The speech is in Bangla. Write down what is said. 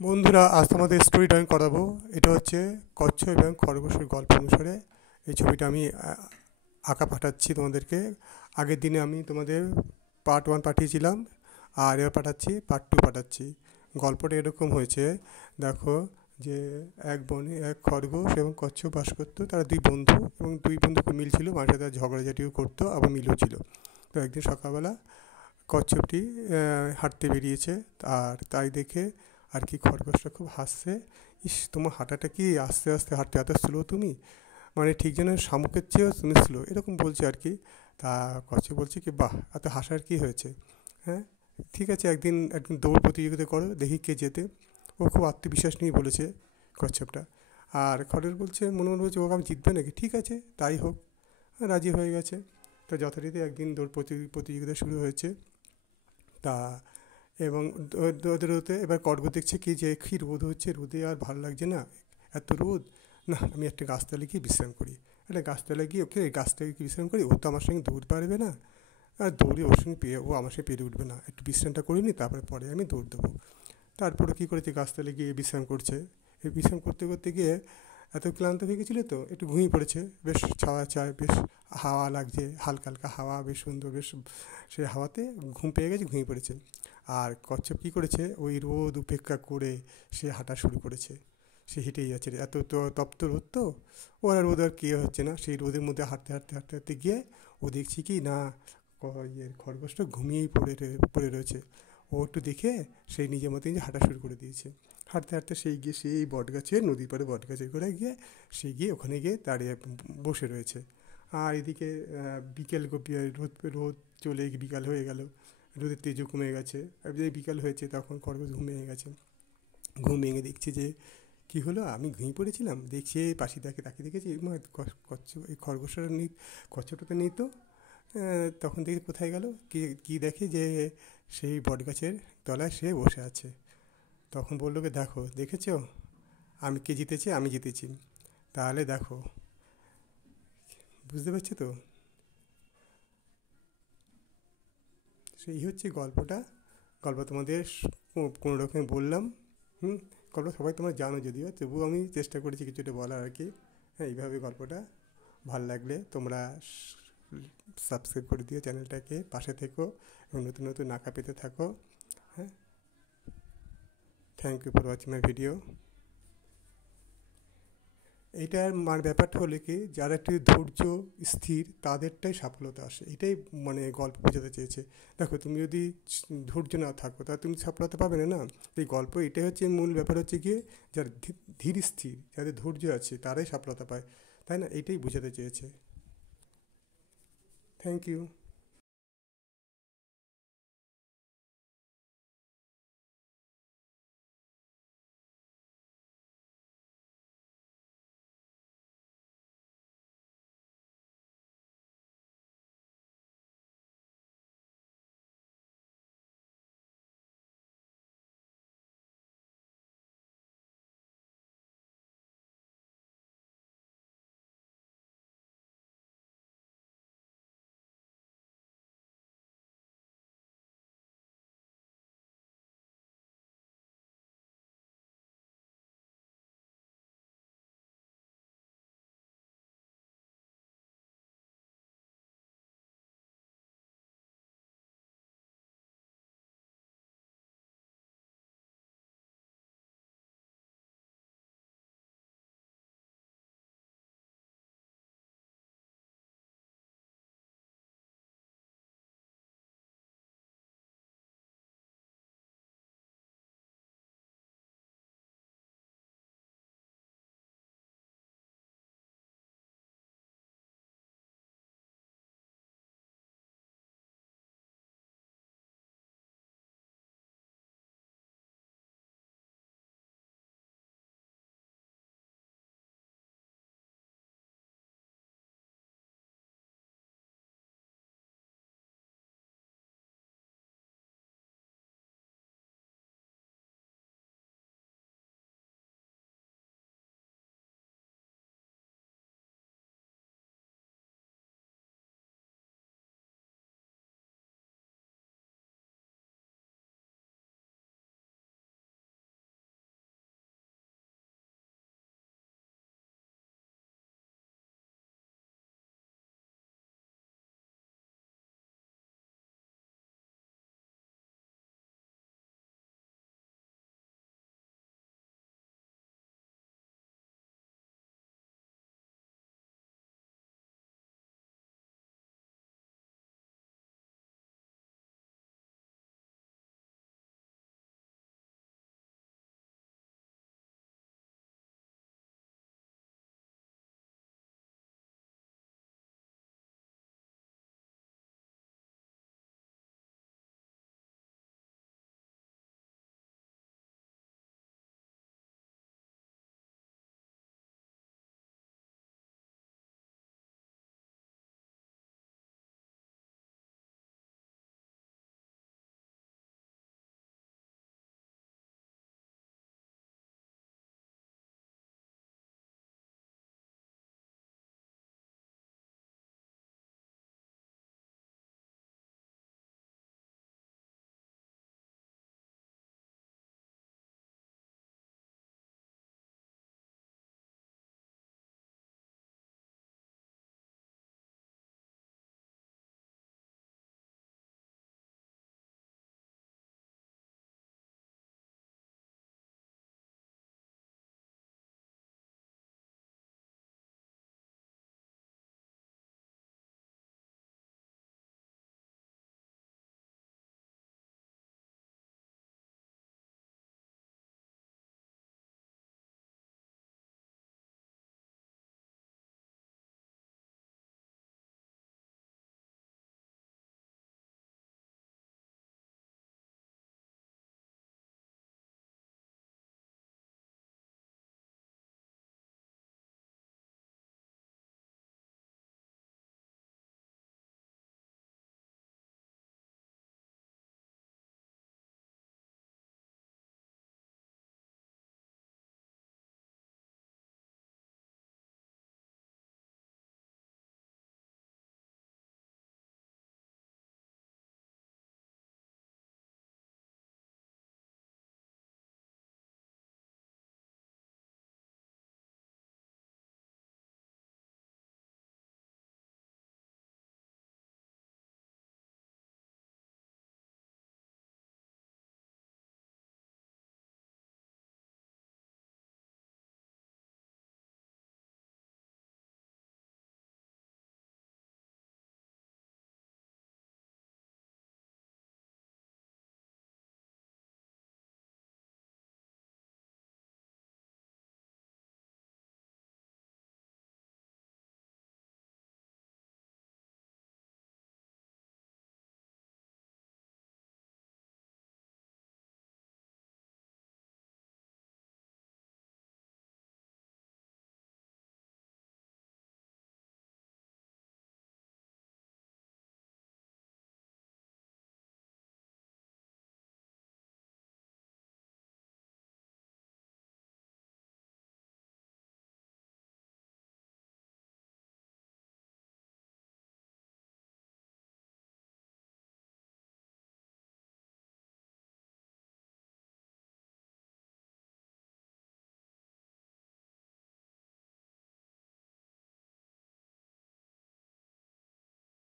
বন্ধুরা, আজ তোমাদের স্টোরি ড্রয়িং করাবো। এটা হচ্ছে কচ্ছপ এবং খরগোশের গল্প অনুসারে এই ছবিটা আমি আঁকা পাঠাচ্ছি তোমাদেরকে। আগের দিনে আমি তোমাদের পার্ট 1 পাঠিয়েছিলাম, আর এবার পাঠাচ্ছি পার্ট 2 পাঠাচ্ছি। গল্পটা এরকম হয়েছে, দেখো যে এক বনে এক খরগোশ এবং কচ্ছপ বাস করতো। তারা দুই বন্ধু, এবং দুই বন্ধু খুব মিল ছিল, মাঝে তারা ঝগড়াঝাটিও করতো, আবার মিলও ছিল। তো একদিন সকালবেলা কচ্ছপটি হাঁটতে বেরিয়েছে, আর তাই দেখে আর কি খরগোশটা খুব হাসছে। ইস, তোমার হাঁটাটা কি আস্তে আস্তে হাঁটতে এত স্লো তুমি, মানে ঠিক যেন শামুকের চেয়েও তুমি স্লো, এরকম বলছে আর কি। তা কচ্ছপ বলছে কি, বাহ, এত হাসার কি হয়েছে? হ্যাঁ, ঠিক আছে, একদিন একদিন দৌড় প্রতিযোগিতা করো, দেখি কে জেতে। ও খুব আত্মবিশ্বাস নিয়ে বলেছে কচ্ছপটা। আর খরগোশ বলছে, মনে মনে বলছে, ওকে আমি জিতবে নাকি, ঠিক আছে তাই হোক। রাজি হয়ে গেছে। তো যথারীতি একদিন দৌড় প্রতিযোগিতা শুরু হয়েছে। তা এবং দৌড়তে এবার খরগোশ দেখছে কি, যে কী রোদ হচ্ছে, রোদে আর ভালো লাগছে না, এত রোদ, না আমি একটা গাছতলায় গিয়ে বিশ্রাম করি। একটা গাছতলায় গিয়ে ওকে গাছতলায় গিয়ে বিশ্রাম করি, ও তো আমার সঙ্গে দৌড় পারবে না, আর দৌড়ে ওর সঙ্গে ও আমার সঙ্গে পেরে উঠবে না, একটু বিশ্রামটা করিনি, তারপরে পরে আমি দৌড় দেবো। তারপরে কী করেছে, গাছতলায় গিয়ে বিশ্রাম করছে। এই বিশ্রাম করতে করতে গিয়ে এত ক্লান্ত হয়ে গেছিলো, তো একটু ঘুমিয়ে পড়েছে। বেশ ছাওয়া চায়, বেশ হাওয়া লাগছে, হালকা হালকা হাওয়া, বেশ সুন্দর, বেশ সেই হাওয়াতে ঘুম পেয়ে গেছে, ঘুমিয়ে পড়েছে। আর কচ্ছপ কী করেছে, ওই রোদ উপেক্ষা করে সে হাঁটা শুরু করেছে। সে হেঁটেই যাচ্ছে, এত তো তপ্ত রোদ, তো ওর আর রোদ আর কে হচ্ছে না। সেই রোদের মধ্যে হাঁটতে হাঁটতে হাঁটতে হাঁটতে গিয়ে ও দেখছি কি না, খরগোশটা ঘুমিয়েই পড়ে রয়েছে। ও একটু দেখে সেই নিজের মতোই যে হাঁটা শুরু করে দিয়েছে। হাঁটতে হাঁটতে সেই গিয়ে সেই বটগাছে, নদীর পাড়ে বটগাছের গোড়ায় গিয়ে সে গিয়ে ওখানে গিয়ে দাঁড়িয়ে বসে রয়েছে। আর এদিকে বিকেল রোদ রোদ চলে গিয়ে বিকাল হয়ে গেল, রোদের তেজও কমে গেছে। আর যদি বিকাল হয়েছে, তখন খরগোশ ঘুম ভেঙে গেছে। ঘুম ভেঙে দেখছে যে কী হলো, আমি ঘুমিয়ে পড়েছিলাম, দেখছি পাশে তাকে দেখেছি, কচ্ছপ, এই খরগোশটা নেই, কচ্ছপটা তো নেই তো। তখন দেখি কোথায় গেল, কি দেখে যে সেই বটগাছের তলায় সে বসে আছে। তখন বললো, কি দেখো, দেখেছো আমি কে জিতেছি, আমি জিতেছি, তাহলে দেখো, বুঝতে পারছো তো? সেই হচ্ছে গল্পটা। গল্প তোমাদের কোনো রকমে বললাম। হুম, গল্প সবাই তোমরা জানো যদিও, তবুও আমি চেষ্টা করেছি কিছুটা বলার আর কি। হ্যাঁ, এইভাবে গল্পটা ভাল লাগলে তোমরা সাবস্ক্রাইব করে দিও চ্যানেলটাকে, পাশে থেকো এবং নতুন নতুন আঁকা পেতে থাকো। হ্যাঁ, thank you for watching my video. এইটার ব্যাপারটা হলো কি, যারা একটু ধৈর্য স্থির, তাদেরটাই সফলতা আসে, এটাই মানে গল্প বোঝাতে চেয়েছে। দেখো, তুমি যদি ধৈর্য না থাকো, তাহলে তুমি সফলতা পাবে না, না। এই গল্প এটাই হচ্ছে মূল ব্যাপার, হচ্ছে গিয়ে যারা ধীর স্থির, যাদের ধৈর্য আছে, তারাই সফলতা পায়, তাই না? এইটাই বোঝাতে চেয়েছে। Thank you.